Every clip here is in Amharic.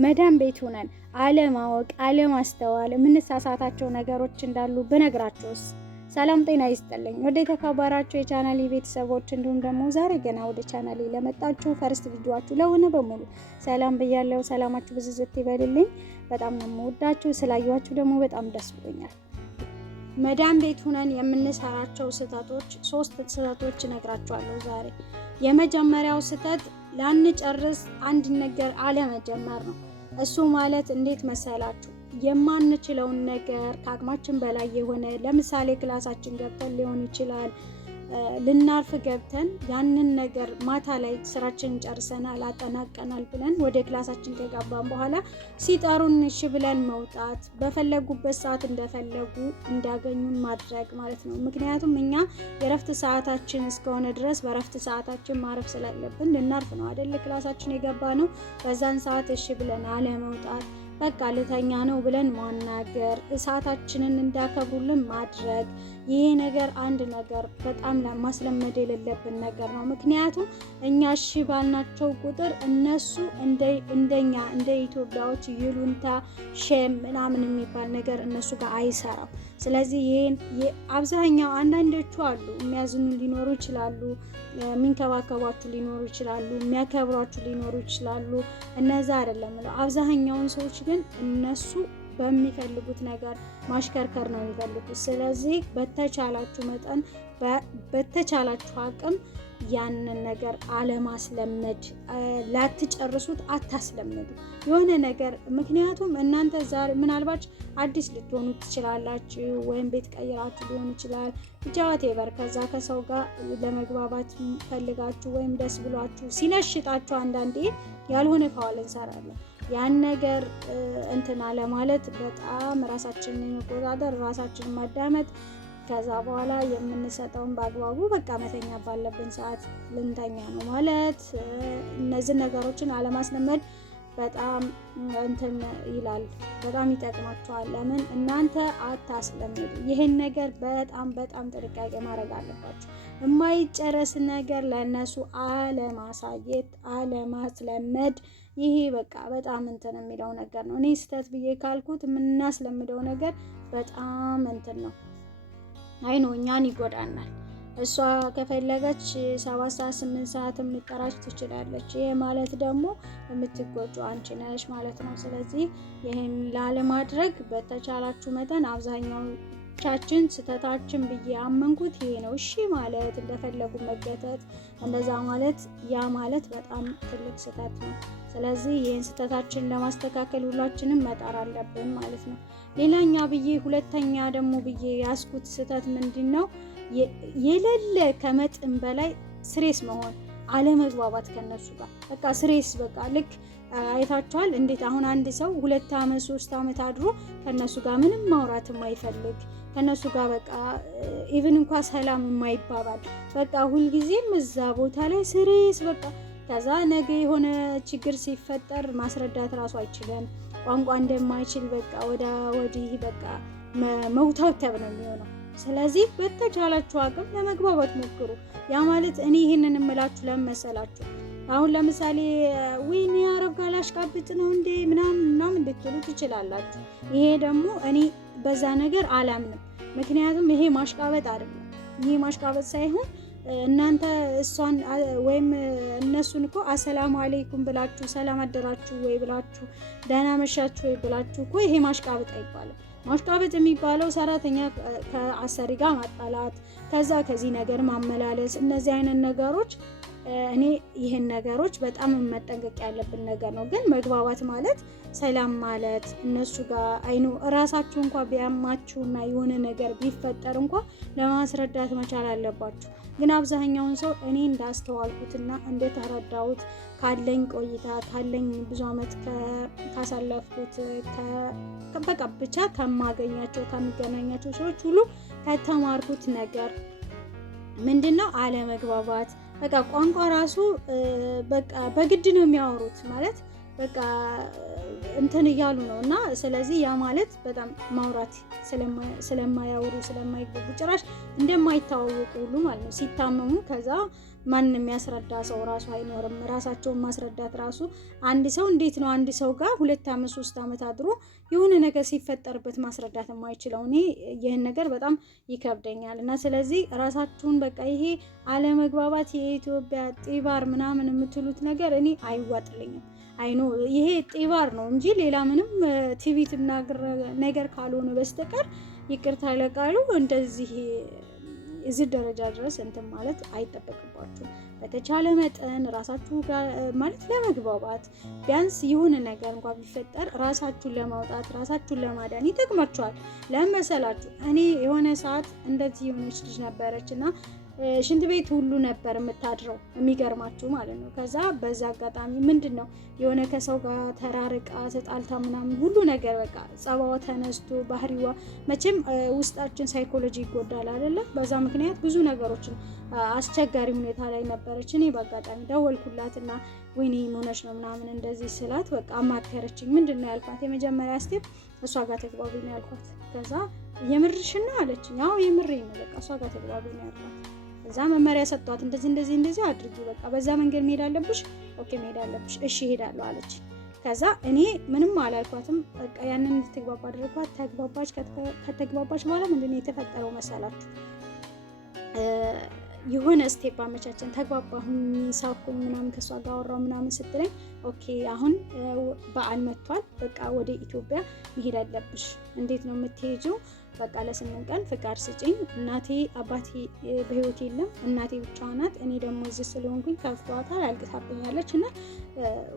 መዳም ቤት ሆነን አለማወቅ አለማስተዋል የምንሳሳታቸው ነገሮች እንዳሉ ብነግራችሁስ? ሰላም ጤና ይስጥልኝ ወደ ተከበራችሁ የቻናሌ ቤተሰቦች፣ እንዲሁም ደግሞ ዛሬ ገና ወደ ቻናሌ ለመጣችሁ ፈርስት ቪዲዮአችሁ ለሆነ በሙሉ ሰላም ብያለሁ። ሰላማችሁ ብዝዝት ይበልልኝ። በጣም ነው የምወዳችሁ። ስላያችሁ ደግሞ በጣም ደስ ብሎኛል። መዳም ቤት ሆነን የምንሰራቸው ስህተቶች 3 ስህተቶች እነግራችኋለሁ ዛሬ። የመጀመሪያው ስህተት ላንጨርስ አንድ ነገር አለመጀመር ነው። እሱ ማለት እንዴት መሰላችሁ? የማንችለውን ነገር ከአቅማችን በላይ የሆነ ለምሳሌ ክላሳችን ገብተን ሊሆን ይችላል፣ ልናርፍ ገብተን ያንን ነገር ማታ ላይ ስራችንን ጨርሰናል አጠናቀናል ብለን ወደ ክላሳችን ከገባን በኋላ ሲጠሩን እሺ ብለን መውጣት፣ በፈለጉበት ሰዓት እንደፈለጉ እንዲያገኙን ማድረግ ማለት ነው። ምክንያቱም እኛ የረፍት ሰዓታችን እስከሆነ ድረስ በረፍት ሰዓታችን ማረፍ ስላለብን ልናርፍ ነው አይደል ክላሳችን የገባ ነው። በዛን ሰዓት እሺ ብለን አለመውጣት፣ በቃ ልተኛ ነው ብለን ማናገር፣ ሰዓታችንን እንዳከብሩልን ማድረግ። ይሄ ነገር አንድ ነገር በጣም ማስለመድ የሌለብን ነገር ነው። ምክንያቱም እኛ እሺ ባልናቸው ቁጥር እነሱ እንደኛ እንደ ኢትዮጵያዎች ይሉንታ ሼም ምናምን የሚባል ነገር እነሱ ጋር አይሰራም። ስለዚህ ይሄን አብዛኛው አንዳንዶቹ አሉ የሚያዝኑ ሊኖሩ ይችላሉ፣ የሚንከባከቧችሁ ሊኖሩ ይችላሉ፣ የሚያከብሯችሁ ሊኖሩ ይችላሉ። እነዛ አይደለም ነው። አብዛኛውን ሰዎች ግን እነሱ በሚፈልጉት ነገር ማሽከርከር ነው የሚፈልጉት። ስለዚህ በተቻላችሁ መጠን በተቻላችሁ አቅም ያንን ነገር አለማስለመድ፣ ላትጨርሱት አታስለምዱ የሆነ ነገር። ምክንያቱም እናንተ ዛሬ ምናልባት አዲስ ልትሆኑ ትችላላችሁ፣ ወይም ቤት ቀይራችሁ ሊሆን ይችላል። ብቻ ዋቴቨር ከዛ ከሰው ጋር ለመግባባት ፈልጋችሁ ወይም ደስ ብሏችሁ ሲነሽጣችሁ አንዳንዴ ያልሆነ ፋውል እንሰራለን። ያን ነገር እንትና ለማለት በጣም ራሳችንን መቆጣጠር፣ ራሳችንን ማዳመጥ፣ ከዛ በኋላ የምንሰጠውን በአግባቡ በቃ መተኛ ባለብን ሰዓት ልንተኛ ነው ማለት። እነዚህ ነገሮችን አለማስለመድ በጣም እንትን ይላል፣ በጣም ይጠቅማቸዋል። ለምን እናንተ አታስለምዱ። ይሄን ነገር በጣም ጥንቃቄ ማድረግ አለባችሁ። የማይጨረስ ነገር ለእነሱ አለማሳየት፣ አለማስለመድ፣ ይሄ በቃ በጣም እንትን የሚለው ነገር ነው። እኔ ስህተት ብዬ ካልኩት የምናስለምደው ነገር በጣም እንትን ነው። አይኖ እኛን ይጎዳናል። እሷ ከፈለገች 7 ሰዓት 8 ሰዓት የምትጠራች ትችላለች። ይሄ ማለት ደግሞ የምትጎጁ አንቺ ነሽ ማለት ነው። ስለዚህ ይሄን ላለማድረግ በተቻላችሁ መጠን አብዛኛዎቻችን ስህተታችን ብዬ አመንኩት ይሄ ነው። እሺ ማለት እንደፈለጉ መገተት፣ እንደዛ ማለት ያ ማለት በጣም ትልቅ ስህተት ነው። ስለዚህ ይህን ስህተታችን ለማስተካከል ሁላችንም መጣር አለብን ማለት ነው። ሌላኛ ብዬ ሁለተኛ ደግሞ ብዬ ያስኩት ስህተት ምንድነው? የሌለ ከመጠን በላይ ስሬስ መሆን፣ አለመግባባት ከነሱ ጋር በቃ ስሬስ በቃ ልክ አይታችኋል እንዴት አሁን አንድ ሰው 2 ዓመት 3 ዓመት አድሮ ከነሱ ጋር ምንም ማውራት የማይፈልግ ከነሱ ጋር በቃ ኢቭን እንኳን ሰላም የማይባባል በቃ ሁልጊዜም እዛ ቦታ ላይ ስሬስ በቃ ከዛ ነገ የሆነ ችግር ሲፈጠር ማስረዳት ራሱ አይችልም። ቋንቋ እንደማይችል በቃ ወዲህ በቃ መውታተብ ነው የሚሆነው። ስለዚህ በተቻላችሁ አቅም ለመግባባት ሞክሩ። ያ ማለት እኔ ይሄንን እምላችሁ ለምን መሰላችሁ? አሁን ለምሳሌ ወይኔ አረብ ጋር ላሽቃብጥ ነው እንዴ ምናምን እንድትሉ ትችላላችሁ። ይሄ ደግሞ እኔ በዛ ነገር አላምንም። ምክንያቱም ይሄ ማሽቃበጥ አይደለም። ይሄ ማሽቃበጥ ሳይሆን እናንተ እሷን ወይም እነሱን እኮ አሰላሙ አለይኩም ብላችሁ ሰላም አደራችሁ ወይ ብላችሁ ደህና መሻችሁ ወይ ብላችሁ እኮ ይሄ ማሽቃበጥ አይባልም። ማሽቃበጥ የሚባለው ሰራተኛ ከአሰሪ ጋር ማጣላት፣ ከዛ ከዚህ ነገር ማመላለስ፣ እነዚህ አይነት ነገሮች እኔ ይሄን ነገሮች በጣም መጠንቀቅ ያለብን ነገር ነው። ግን መግባባት ማለት ሰላም ማለት እነሱ ጋር አይኑ ራሳችሁ እንኳን ቢያማችሁና የሆነ ነገር ቢፈጠር እንኳን ለማስረዳት መቻል አለባችሁ። ግን አብዛኛውን ሰው እኔ እንዳስተዋልኩትና እንደተረዳሁት ካለኝ ቆይታ ካለኝ ብዙ አመት ካሳለፍኩት በቃ ብቻ ከማገኛቸው ከምገናኛቸው ሰዎች ሁሉ ከተማርኩት ነገር ምንድነው? አለመግባባት። በቃ ቋንቋ ራሱ በቃ በግድ ነው የሚያወሩት ማለት በቃ እንትን እያሉ ነው። እና ስለዚህ ያ ማለት በጣም ማውራት ስለማያወሩ ስለማይገቡ ጭራሽ እንደማይታወቁ ሁሉ ማለት ነው። ሲታመሙ ከዛ ማንም የሚያስረዳ ሰው ራሱ አይኖርም። ራሳቸውን ማስረዳት ራሱ አንድ ሰው እንዴት ነው አንድ ሰው ጋር 2 ዓመት 3 ዓመት አድሮ የሆነ ነገር ሲፈጠርበት ማስረዳት የማይችለው? እኔ ይህን ነገር በጣም ይከብደኛል። እና ስለዚህ ራሳችሁን በቃ ይሄ አለመግባባት የኢትዮጵያ ጢባር ምናምን የምትሉት ነገር እኔ አይዋጥልኝም። አይኖ ይሄ ጢባር ነው እንጂ ሌላ ምንም ቲቪት ነገር ካልሆነ በስተቀር ይቅርታ ለቃሉ እንደዚህ እዚህ ደረጃ ድረስ እንትን ማለት አይጠበቅባችሁም። በተቻለ መጠን ራሳችሁ ጋር ማለት ለመግባባት ቢያንስ የሆነ ነገር እንኳን ቢፈጠር ራሳችሁን ለማውጣት ራሳችሁን ለማዳን ይጠቅማችኋል። ለመሰላችሁ እኔ የሆነ ሰዓት እንደዚህ የሆነች ልጅ ነበረች እና ሽንት ቤት ሁሉ ነበር የምታድረው የሚገርማችሁ ማለት ነው። ከዛ በዛ አጋጣሚ ምንድን ነው የሆነ ከሰው ጋር ተራርቃ ተጣልታ ምናምን ሁሉ ነገር በቃ ጸባዋ ተነስቶ ባህሪዋ መቼም ውስጣችን ሳይኮሎጂ ይጎዳል አይደለም። በዛ ምክንያት ብዙ ነገሮችን አስቸጋሪ ሁኔታ ላይ ነበረች። እኔ በአጋጣሚ ደወልኩላትና ወይኔ ሆነች ነው ምናምን እንደዚህ ስላት በቃ አማከረችኝ። ምንድን ነው ያልኳት የመጀመሪያ ስቴፕ እሷ ጋር ተግባቢ ነው ያልኳት። ከዛ የምርሽን ነው አለችኝ። አዎ የምሬን ነው በቃ እሷ ጋር ተግባቢ ነው ያልኳት። እዛ መመሪያ ሰጥቷት እንደዚህ አድርጊ በቃ በዛ መንገድ መሄድ አለብሽ። ኦኬ መሄድ አለብሽ። እሺ ሄዳለሁ አለች። ከዛ እኔ ምንም አላልኳትም። በቃ ያንን እንድትግባባ አድርጓት ተግባባች። ከተግባባች በኋላ ምንድነው የተፈጠረው መሰላችሁ? የሆነ ስቴፕ አመቻችን ተግባባሁኝ፣ ሳኩኝ ምናምን ከሷ ጋር አወራሁ ምናምን ስትለኝ ኦኬ አሁን በዓል መጥቷል፣ በቃ ወደ ኢትዮጵያ መሄድ አለብሽ። እንዴት ነው የምትሄጂው? በቃ ለ8 ቀን ፍቃድ ስጪኝ። እናቴ አባቴ በህይወት የለም፣ እናቴ ብቻ ናት። እኔ ደግሞ እዚህ ስለሆንኩኝ ከፍቷታል፣ አልቅሳብኛለች እና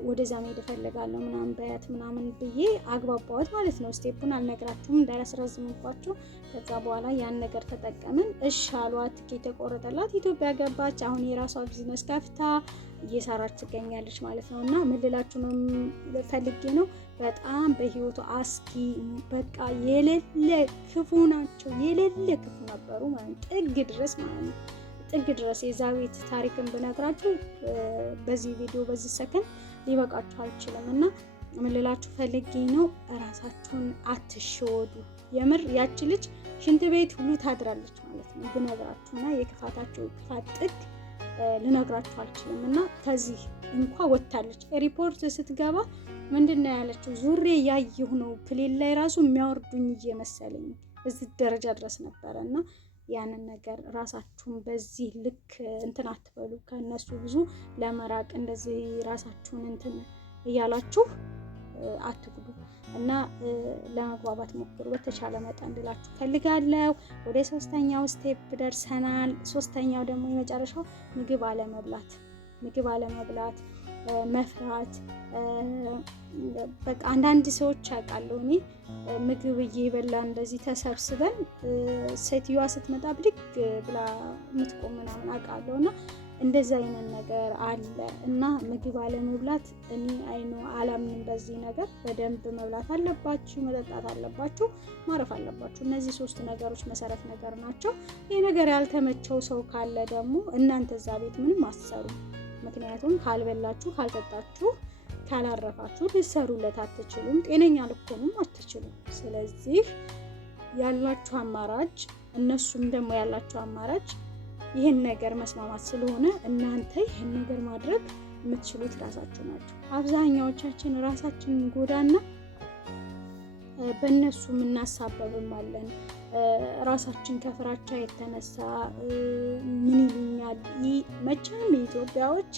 ወደዛ መሄድ እፈልጋለሁ ምናምን በያት ምናምን ብዬ አግባባዋት ማለት ነው። ስቴፑን አልነግራችሁም እንዳላስረዝምባችሁ። ከዛ በኋላ ያን ነገር ተጠቀምን። እሺ አሏት። ትኬት ተቆረጠላት፣ ኢትዮጵያ ገባች። አሁን የራሷ ቢዝነስ ከፍታ እየሰራች ትገኛለች ማለት ነው። እና ምን ልላችሁ ነው ፈልጌ ነው በጣም በህይወቱ አስኪ በቃ የሌለ ክፉ ናቸው፣ የሌለ ክፉ ነበሩ ማለት ጥግ ድረስ ማለት ነው። ጥግ ድረስ የዛ ቤት ታሪክን ብነግራችሁ በዚህ ቪዲዮ በዚህ ሰከንድ ሊበቃችሁ አልችልም። እና ምን ልላችሁ ፈልጌ ነው ራሳችሁን አትሸወዱ። የምር ያቺ ልጅ ሽንት ቤት ሁሉ ታድራለች ማለት ነው ብነግራችሁና የክፋታቸው ክፋት ጥግ ልነግራችሁ አልችልም። እና ከዚህ እንኳ ወጣለች። ሪፖርት ስትገባ ምንድነው ያለችው? ዙሬ ያየሁ ነው ፕሌን ላይ ራሱ የሚያወርዱኝ እየመሰለኝ እዚህ ደረጃ ድረስ ነበረ። እና ያንን ነገር ራሳችሁን በዚህ ልክ እንትን አትበሉ። ከነሱ ብዙ ለመራቅ እንደዚህ ራሳችሁን እንትን እያላችሁ አትጉዱ እና ለመግባባት ሞክሩ በተቻለ መጠን እንድላችሁ ፈልጋለሁ። ወደ 3ኛው ስቴፕ ደርሰናል። 3ኛው ደግሞ የመጨረሻው ምግብ አለመብላት መፍራት። በቃ አንዳንድ ሰዎች አውቃለሁ እኔ ምግብ እየበላ እንደዚህ ተሰብስበን ሴትዮዋ ስትመጣ ብድግ ብላ የምትቆም ምናምን አውቃለሁ። እና እንደዛ አይነት ነገር አለ። እና ምግብ አለመብላት እኔ አላምንም በዚህ ነገር። በደንብ መብላት አለባችሁ፣ መጠጣት አለባችሁ፣ ማረፍ አለባችሁ። እነዚህ 3 ነገሮች መሰረት ነገር ናቸው። ይህ ነገር ያልተመቸው ሰው ካለ ደግሞ እናንተ እዛ ቤት ምንም አትሰሩ። ምክንያቱም ካልበላችሁ፣ ካልጠጣችሁ፣ ካላረፋችሁ ልትሰሩለት አትችሉም። ጤነኛ ልትሆኑም አትችሉም። ስለዚህ ያላችሁ አማራጭ እነሱም ደግሞ ያላችሁ አማራጭ ይህን ነገር መስማማት ስለሆነ እናንተ ይህን ነገር ማድረግ የምትችሉት ራሳችሁ ናችሁ። አብዛኛዎቻችን ራሳችንን ጎዳና በእነሱ የምናሳበብም አለን። ራሳችን ከፍራቻ የተነሳ ምን ይሉኛል፣ መቼም የኢትዮጵያዎች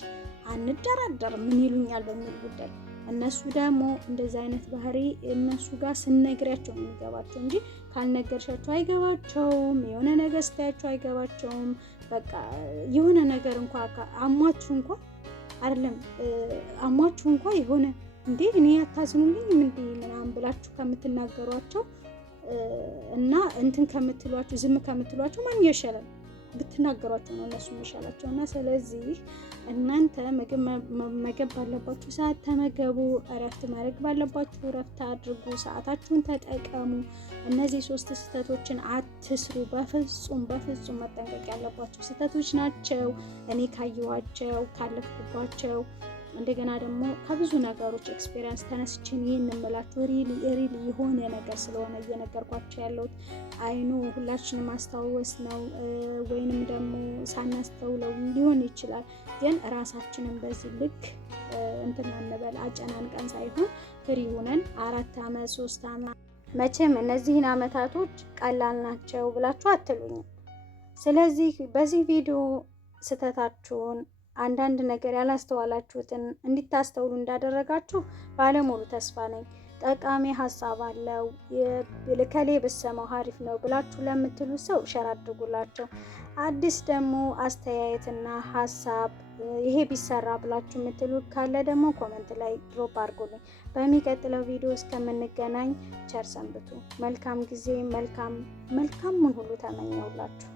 አንደራደርም ምን ይሉኛል በሚል ጉዳይ። እነሱ ደግሞ እንደዚህ አይነት ባህሪ እነሱ ጋር ስንነግራቸው ነው የሚገባቸው እንጂ ካልነገርሻቸው አይገባቸውም። የሆነ ነገር ስታያቸው አይገባቸውም። በቃ የሆነ ነገር እንኳን አሟችሁ እንኳን አይደለም አሟችሁ እንኳን የሆነ እንዴ እኔ አታዝኑልኝም እንዴ ምናምን ብላችሁ ከምትናገሯቸው እና እንትን ከምትሏቸው ዝም ከምትሏቸው ማን ይሻላል? ብትናገሯቸው ነው እነሱ የሚሻላቸው። እና ስለዚህ እናንተ መገብ ባለባችሁ ሰዓት ተመገቡ፣ እረፍት ማድረግ ባለባችሁ እረፍት አድርጉ፣ ሰዓታችሁን ተጠቀሙ። እነዚህ 3 ስህተቶችን አትስሩ። በፍጹም መጠንቀቅ ያለባችሁ ስህተቶች ናቸው። እኔ ካየኋቸው ካለፍኩባቸው እንደገና ደግሞ ከብዙ ነገሮች ኤክስፔሪንስ ተነስችን ይህን እምላችሁ ሪሊ የሆነ ነገር ስለሆነ እየነገርኳቸው ያለሁት። አይኑ ሁላችንም ማስታወስ ነው ወይንም ደግሞ ሳናስተውለው ሊሆን ይችላል። ግን ራሳችንን በዚህ ልክ እንትን አንበል፣ አጨናንቀን ሳይሆን ፍሪ ሆነን 4 ዓመት 3 ዓመት መቼም እነዚህን አመታቶች ቀላል ናቸው ብላችሁ አትሉኝም። ስለዚህ በዚህ ቪዲዮ ስህተታችሁን አንዳንድ ነገር ያላስተዋላችሁትን እንድታስተውሉ እንዳደረጋችሁ ባለሙሉ ተስፋ ነኝ። ጠቃሚ ሀሳብ አለው ከሌ ብሰማው አሪፍ ነው ብላችሁ ለምትሉ ሰው ሸር አድርጉላቸው። አዲስ ደግሞ አስተያየትና ሀሳብ ይሄ ቢሰራ ብላችሁ የምትሉ ካለ ደግሞ ኮመንት ላይ ድሮፕ አድርጉልኝ። በሚቀጥለው ቪዲዮ እስከምንገናኝ ቸር ሰንብቱ። መልካም ጊዜ፣ መልካሙን ሁሉ ተመኘውላችሁ።